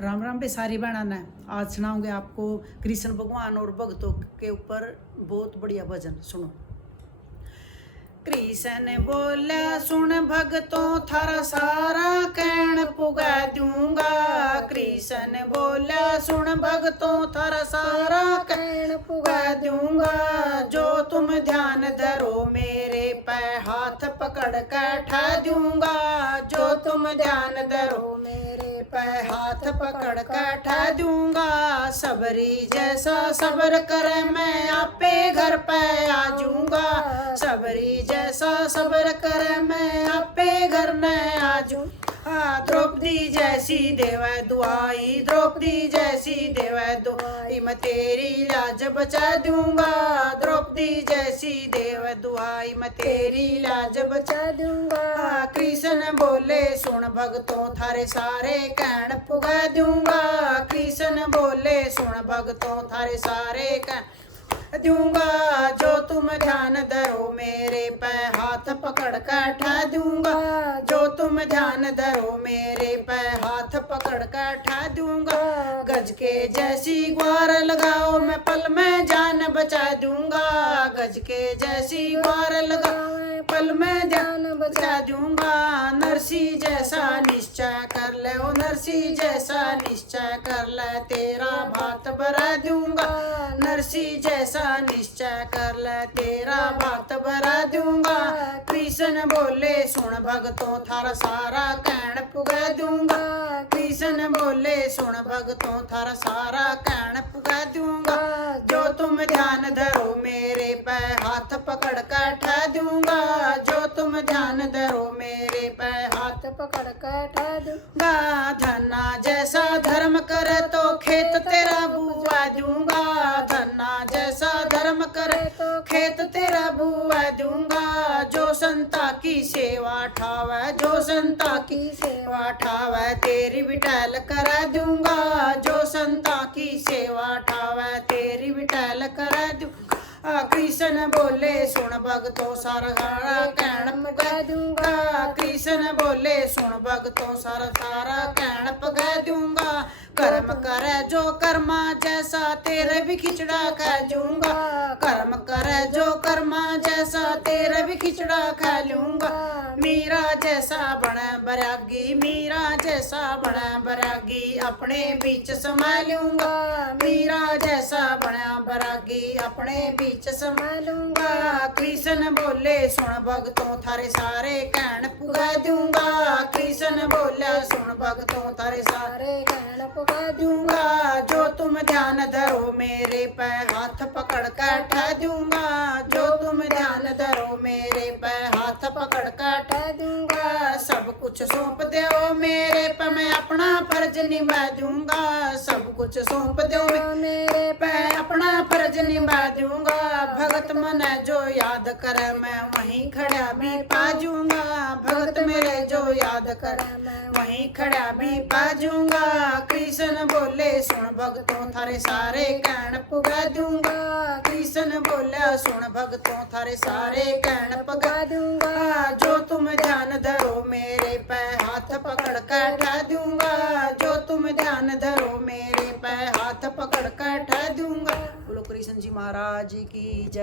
राम राम पे सारी बहना ने आज सुनाऊंगे आपको कृष्ण भगवान और भक्तों के ऊपर बहुत बढ़िया भजन। सुनो। कृष्ण बोला सुन भक्तों थारा सारा कहन पुगा दूंगा। कृष्ण बोला सुन भक्तों थारा सारा कहन पुगा दूंगा। जो तुम ध्यान धरो मेरे पे हाथ पकड़ कर ठा दूंगा। जो तुम ध्यान धरो मेरे पे हाथ पकड़ कर ठा दूंगा। सबरी जैसा सबर कर मैं आपे घर पे आ जाऊंगा। सबरी जैसा सबर कर मैं आपे घर न आ जाऊं। द्रौपदी जैसी देवा दुआई, द्रौपदी जैसी देवा दुआई, मैं तेरी लाज बचा दूंगा। द्रौपदी जैसी देवा दुआई, मैं तेरी लाज बचा दूंगा। कृष्ण बोले सुन भक्तों थारे सारे कहन पुगा दूंगा। कृष्ण बोले सुन भक्तों थारे सारे कहन दूंगा। जो तुम ध्यान धरो मेरे पे हाथ पकड़ कर ठा दूंगा। जो तुम ध्यान धरो मेरे पे हाथ पकड़ कर ठा दूंगा। गज के जैसी ग्वार लगाओ मैं पल में जान बचा दूंगा। गज के जैसी ग्वार लगाओ पल में जान बचा दूंगा। नरसी जैसा निश्चय कर ले, ओ नरसी जैसा निश्चय कर ले, तेरा भात भरा दूंगा। नरसी जैसा निश्चय कर ले, तेरा भात भरा दूंगा। कृष्ण बोले सुन भक्तों थारा सारा कहन पुगा दूंगा। कृष्ण बोले सुन भक्तों थारा सारा कहन पुगा दूंगा। जो तुम ध्यान धरो मेरे पे हाथ पकड़ कर ठा दूंगा। जो तुम ध्यान धरो मेरे पे हाथ पकड़ कर ठा दूंगा। धन्ना जैसा धर्म करे तो खेत तेरा बुआ दूंगा। धन्ना जैसा धर्म करे तो खेत तेरा बुआ दूंगा। जो संता की सेवा ठावे, जो संता की सेवा ठावे, तेरी बिटैल करा दूंगा। जो संता की सेवा ठावे, तेरी बिटैल करा दूंगा। कृष्ण बोले सुन भक्तों सारा सारा कहन पुगा दूंगा। कृष्ण बोले सुन भक्तों सारा सारा कहन पुगा दूंगा। कर्म करे जो कर्मा जैसा तेरे भी खिचड़ा खा लूंगा। कर्म करे जो कर्मा जैसा तेरे भी खिचड़ा खा लूंगा। मीरा जैसा बड़ा बैरागी, मीरा जैसा बड़ा बैरागी, अपने बीच समा लूंगा। मीरा जैसा बड़ा बैरागी, अपने बीच समा लूंगा। कृष्ण बोले सुन भक्तों थारे सारे कहन पुगा दूंगा। कृष्ण बोले सुन भक्तों थारे सारे कहन पुगा दूंगा। जो तुम ध्यान धरो मेरे पे हाथ पकड़ कर ठा दूंगा। जो तुम ध्यान धरो मेरे पे हाथ पकड़ कर ठा दूंगा। सब कुछ सौंप दो मेरे पे मैं अपना फर्ज निभा दूंगा। सब कुछ सौंप दो मेरे पे अपना फर्ज निभा दूंगा। भगत मन जो याद करे मैं वहीं खड़ा भी पा जाऊंगा। भगत मेरे जो याद करे मैं वहीं खड़ा भी पा जाऊंगा। कृष्ण बोले सुन भक्तों थारे सारे कहन पुगा दूंगा। कृष्ण बोला सुन भक्तों थारे सारे कहन पुगा दूंगा। जो तुम ध्यान धरो मेरे पे हाथ पकड़ कर ठा दूंगा। जो तुम ध्यान धरो मेरे पे हाथ पकड़ कर ठा दूंगा। बोलो कृष्ण जी महाराज की जय।